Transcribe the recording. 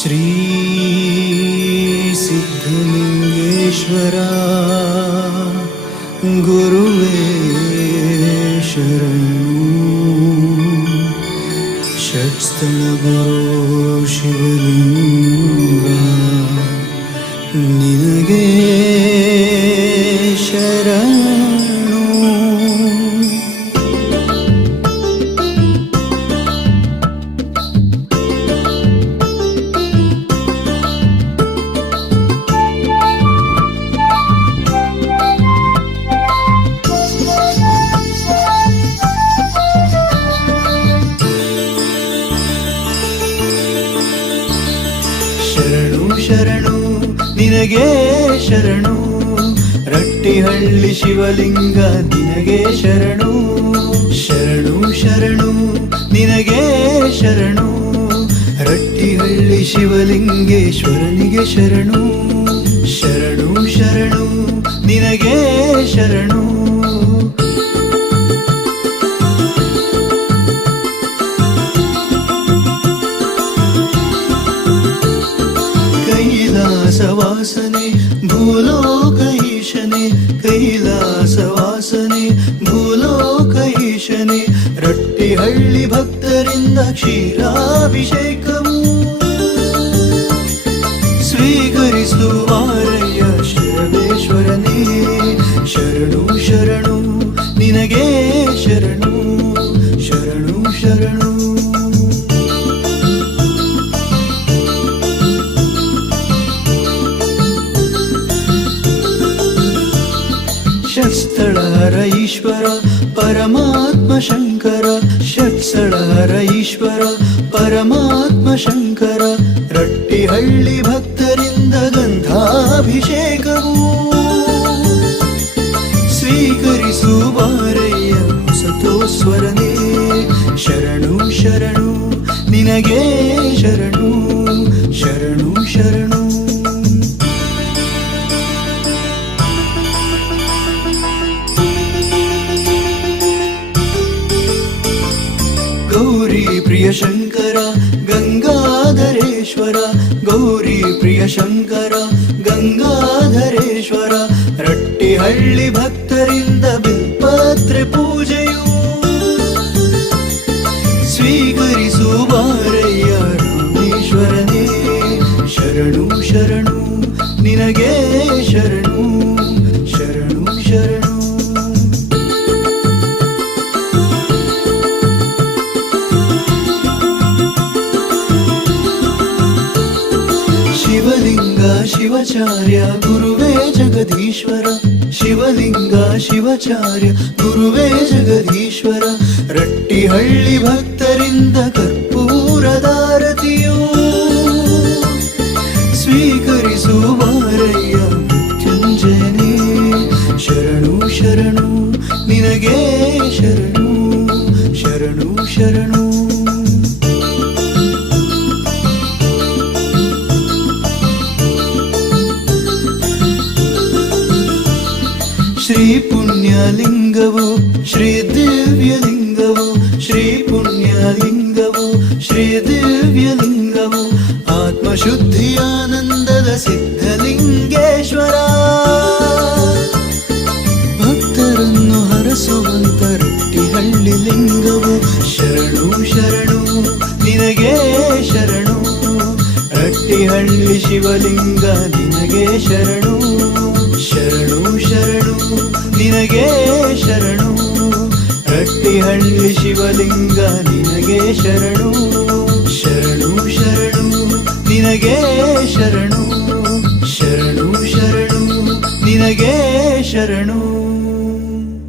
श्रीसिद्धलिङ्गेश्वरा गुरुवे शरणो श्री शिवलिङ्गा गुरुवेश्वरं शरण ಶರಣು ನಿನಗೆ ಶರಣು. ರಟ್ಟಿಹಳ್ಳಿ ಶಿವಲಿಂಗ ನಿನಗೆ ಶರಣು. ಶರಣು ಶರಣು ನಿನಗೆ ಶರಣು. ರಟ್ಟಿಹಳ್ಳಿ ಶಿವಲಿಂಗೇಶ್ವರನಿಗೆ ಶರಣು. ಕೈಲಾಸವಾಸನೆ ಭೂಲೋಕ ಈಶನೆ ಕೈಲಾಸವಾಸನೆ ಭೂಲೋಕ ಈಶನೆ ರಟ್ಟಿಹಳ್ಳಿ ಭಕ್ತರಿಂದ ಕ್ಷೀರಾಭಿಷೇಕವು. ಸ್ವೀಕರಿಸುವಾರಯ್ಯ ಶರವೇಶ್ವರನೇ ಶರಣು ಶರಣು. ಈಶ್ವರ, ಪರಮಾತ್ಮ ಶಂಕರ ಷಟ್ಸಳಹರ ಈಶ್ವರ, ಪರಮಾತ್ಮ ಶಂಕರ, ರಟ್ಟಿಹಳ್ಳಿ ಭಕ್ತರಿಂದ ಗಂಧಾಭಿಷೇಕವು. ಸ್ವೀಕರಿಸು ಬಾರಯ್ಯ ಸತೋಸ್ವರನೇ, ಶರಣು ಶರಣು, ನಿನಗೆ ಶರಣು ಶರಣು ಶರಣು. ಶಂಕರ ಗಂಗಾಧರೇಶ್ವರ ಗೌರಿ ಪ್ರಿಯ ಶಂಕರ ಗಂಗಾಧರೇಶ್ವರ ರಟ್ಟಿಹಳ್ಳಿ ಭಕ್ತರಿಂದ ಶಿವಚಾರ್ಯ, ಗುರುವೇ ಜಗದೀಶ್ವರ. ಶಿವಲಿಂಗ, ಶಿವಚಾರ್ಯ, ಗುರುವೇ ಜಗದೀಶ್ವರ. ರಟ್ಟಿಹಳ್ಳಿ ಭಕ್ತರಿಂದ ಕರ್ಪೂರದಾರತಿಯು ಸ್ವೀಕರಿಸುವಾರಯ್ಯ ಮೃತ್ಯುಂಜಯನೇ ಶರಣು ಶರಣು, ನಿನಗೆ ಶರಣು. ಶರಣು ಶರಣು. ಪುಣ್ಯಲಿಂಗವು ಶ್ರೀ ದಿವ್ಯಲಿಂಗವು, ಶ್ರೀ ಪುಣ್ಯಲಿಂಗವು, ಶ್ರೀ ದಿವ್ಯಲಿಂಗವು, ಆತ್ಮಶುದ್ಧಿಯಾನಂದದ ಸಿದ್ಧಲಿಂಗೇಶ್ವರ. ಭಕ್ತರನ್ನು ಹರಸುವಂತ ರಟ್ಟಿಹಳ್ಳಿ ಲಿಂಗವು, ಶರಣು ಶರಣು, ನಿನಗೆ ಶರಣು. ರಟ್ಟಿಹಳ್ಳಿ ಶಿವಲಿಂಗ ನಿನಗೆ ಶರಣು. ಶರಣು ನಿನಗೆ ಶರಣು. ರಟ್ಟಿಹಳ್ಳಿ ಶಿವಲಿಂಗ ನಿನಗೆ ಶರಣು. ಶರಣು ಶರಣು ನಿನಗೆ